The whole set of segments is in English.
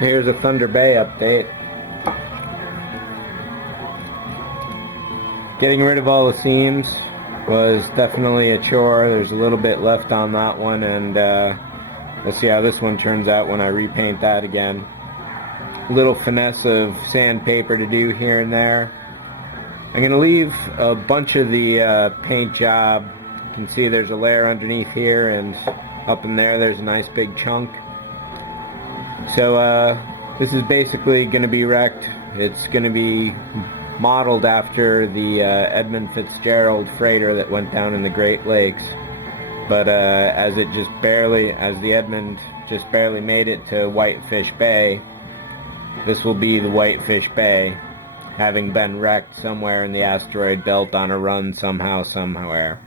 Here's a Thunder Bay update. Getting rid of all the seams was definitely a chore. There's a little bit left on that one, and we'll see how this one turns out when I repaint that again. A little finesse of sandpaper to do here and there. I'm going to leave a bunch of the paint job. You can see there's a layer underneath here, and up in there there's a nice big chunk. So this is basically going to be wrecked. It's going to be modeled after the Edmund Fitzgerald freighter that went down in the Great Lakes. But as the Edmund just barely made it to Whitefish Bay, this will be the Whitefish Bay, having been wrecked somewhere in the asteroid belt on a run somehow, somewhere.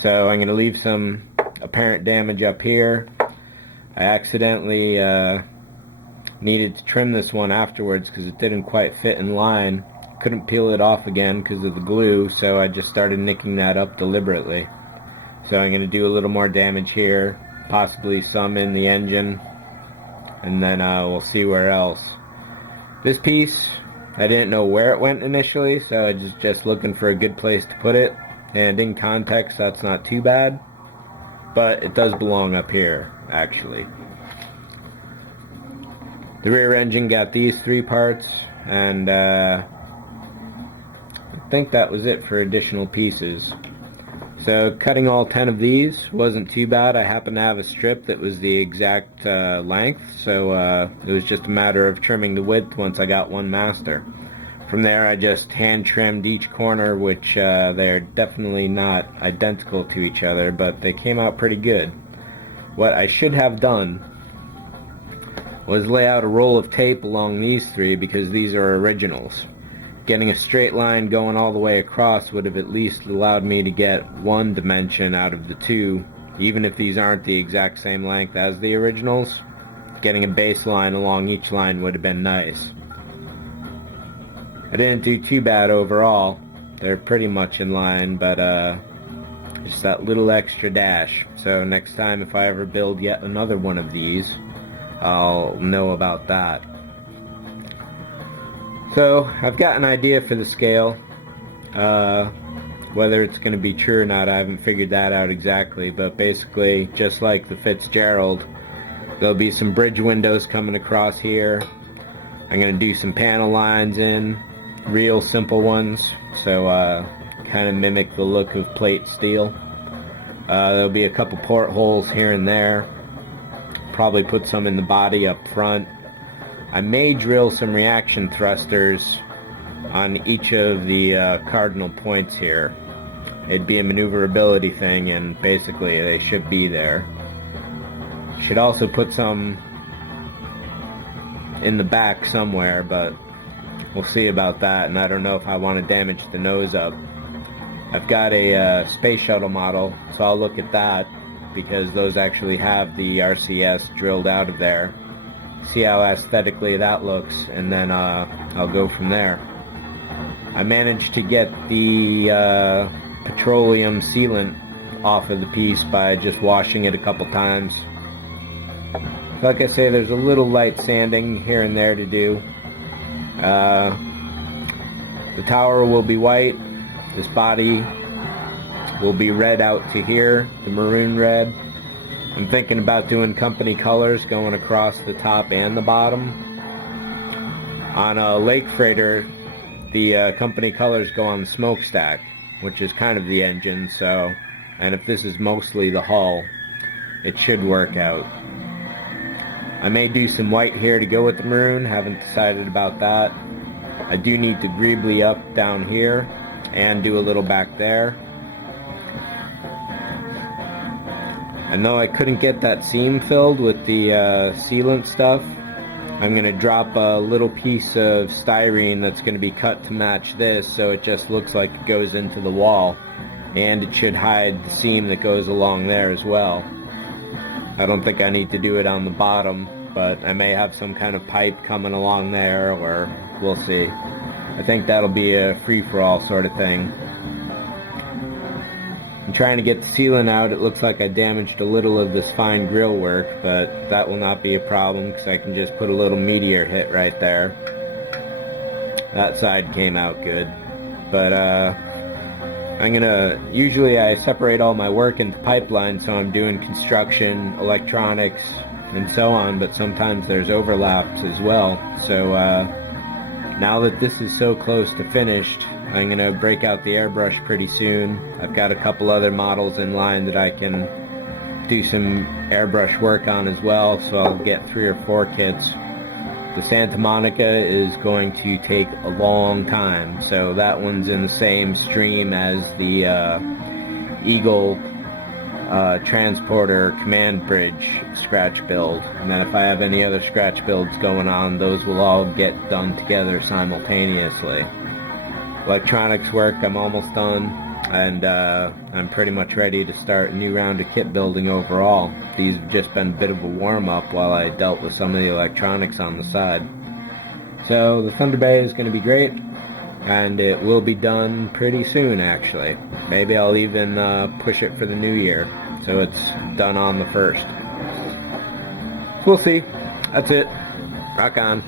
So I'm going to leave some apparent damage up here. I accidentally needed to trim this one afterwards because it didn't quite fit in line. Couldn't peel it off again because of the glue, so I just started nicking that up deliberately. So I'm going to do a little more damage here, possibly some in the engine, and then we'll see where else. This piece, I didn't know where it went initially, so I was just looking for a good place to put it, and in context that's not too bad, but it does belong up here actually. The rear engine got these three parts, and I think that was it for additional pieces. So cutting all 10 of these wasn't too bad. I happened to have a strip that was the exact length, so it was just a matter of trimming the width once I got one master. From there I just hand trimmed each corner, which they're definitely not identical to each other, but they came out pretty good. What I should have done was lay out a roll of tape along these three, because these are originals. Getting a straight line going all the way across would have at least allowed me to get one dimension out of the two, even if these aren't the exact same length as the originals. Getting a baseline along each line would have been nice. I didn't do too bad overall. They're pretty much in line, but just that little extra dash. So next time if I ever build yet another one of these, I'll know about that. So I've got an idea for the scale. Whether it's going to be true or not, I haven't figured that out exactly, but basically just like the Fitzgerald, there'll be some bridge windows coming across here. I'm going to do some panel lines in, real simple ones, so kind of mimic the look of plate steel. There'll be a couple portholes here and there. Probably put some in the body up front. I may drill some reaction thrusters on each of the cardinal points here. It'd be a maneuverability thing, and basically they should be there. Should also put some in the back somewhere, but we'll see about that, and I don't know if I want to damage the nose up. I've got a space shuttle model, so I'll look at that, because those actually have the RCS drilled out of there. See how aesthetically that looks, and then I'll go from there. I managed to get the petroleum sealant off of the piece by just washing it a couple times. Like I say, there's a little light sanding here and there to do. The tower will be white. This body will be red out to here, the maroon red. I'm thinking about doing company colors going across the top and the bottom. On a lake freighter, the company colors go on the smokestack, which is kind of the engine, so, and if this is mostly the hull, it should work out. I may do some white here to go with the maroon, haven't decided about that. I do need to greebly up down here and do a little back there. I know I couldn't get that seam filled with the sealant stuff. I'm going to drop a little piece of styrene that's going to be cut to match this, so it just looks like it goes into the wall, and it should hide the seam that goes along there as well. I don't think I need to do it on the bottom, but I may have some kind of pipe coming along there, or we'll see. I think that'll be a free-for-all sort of thing. I'm trying to get the sealant out. It looks like I damaged a little of this fine grill work, but that will not be a problem because I can just put a little meteor hit right there. That side came out good. But usually I separate all my work into pipelines, so I'm doing construction, electronics, and so on, but sometimes there's overlaps as well. So now that this is so close to finished, I'm going to break out the airbrush pretty soon. I've got a couple other models in line that I can do some airbrush work on as well, so I'll get 3 or 4 kits. The Santa Monica is going to take a long time, so that one's in the same stream as the Eagle transporter command bridge scratch build. And then if I have any other scratch builds going on, those will all get done together simultaneously. Electronics work, I'm almost done, and I'm pretty much ready to start a new round of kit building overall. These have just been a bit of a warm-up while I dealt with some of the electronics on the side. So the Thunder Bay is going to be great, and it will be done pretty soon actually. Maybe I'll even push it for the new year, so it's done on the 1st. We'll see. That's it. Rock on.